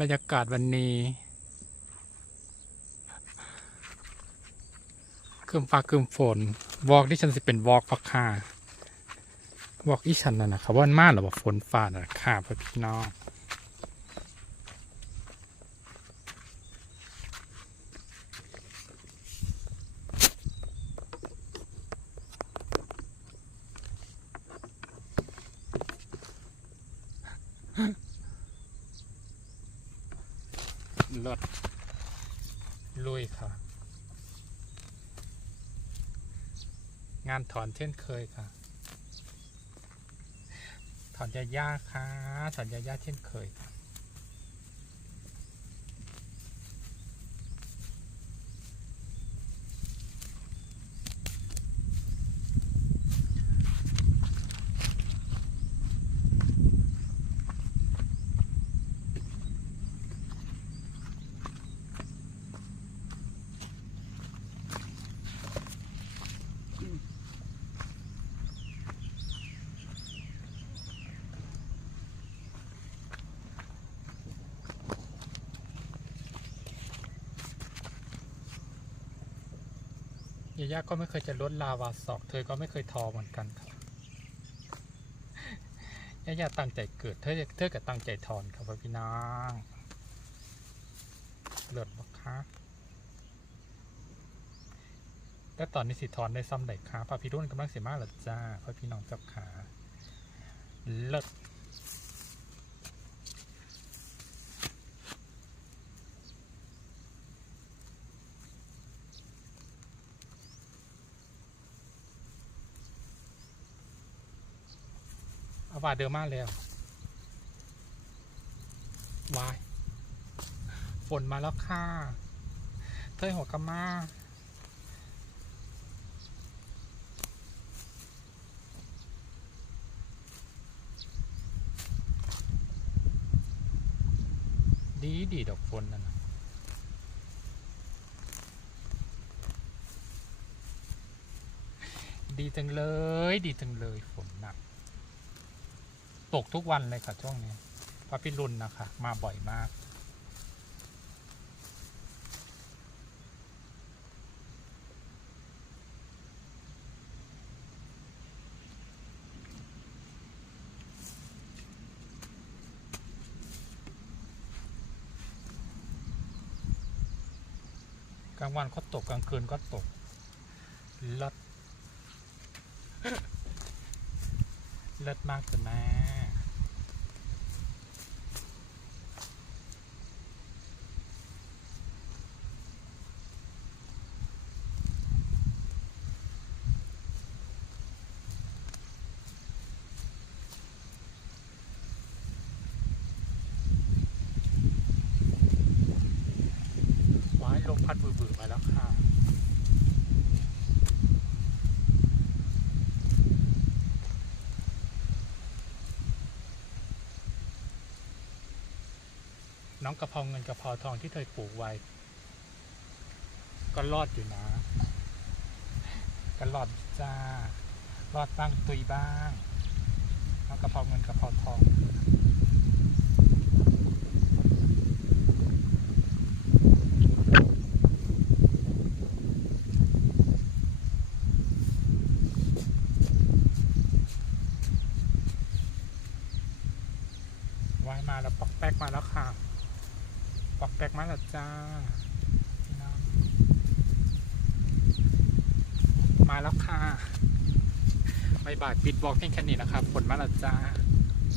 บรรยากาศวันนี้คืมฟ้าคืมฝนวอกที่ฉันสิเป็นวอกพักค่าวอกอีฉันน่ะนะครับว่ามันมาหรือว่าฝนฟ้าน่ะค่ะพ่อพี่น้อง รถลุยค่ะ งานถอนเช่นเคยค่ะ ถอนยาย่าค่ะ ถอนยาย่าเช่นเคยค่ะ ยาย่าก็ไม่เคยจะลดลาวาศอก เธอก็ไม่เคยทอเหมือนกันครับยาย่าตั้งใจเกิด เธอเธอก็ตั้งใจถอนครับพี่น้องเลิศบักคะแต่ตอนนี้สิถอนได้ซ้ำได้ขาพระพี่รุ่นกำลังเสียมากหรอจ้าพี่น้องจับขาเลิศาว่าเดิมมากแล้ววายฝนมาแล้วค่ะเธอหัวกะมาดีดีดอกฝนนั่นนะดีจังเลย ดีจังเลยฝนหนัก ตกทุกวันเลยค่ะช่วงนี้พระพิรุณนะคะ มาบ่อยมาก กลางวันก็ตกกลางคืนก็ตกเลิศเลิศมากจ้ะแม่า พัดบื่อๆมาแล้วค่ะน้องกระเพราเงินกระเพราทองที่เคยปลูกไว้ ก็รอดอยู่นะก็รอดจ้ารอดบ้างตุยบ้าง น้องกระเพราเงินกระเพราทอง ว้มาแล้วปอกแป๊กมาแล้วค่ะ ปอกแป๊กมาแล้วจ้า มาแล้วค่ะบายบาดปิดบอกเพียงแค่นี้นะครับผลมาแล้วจ้า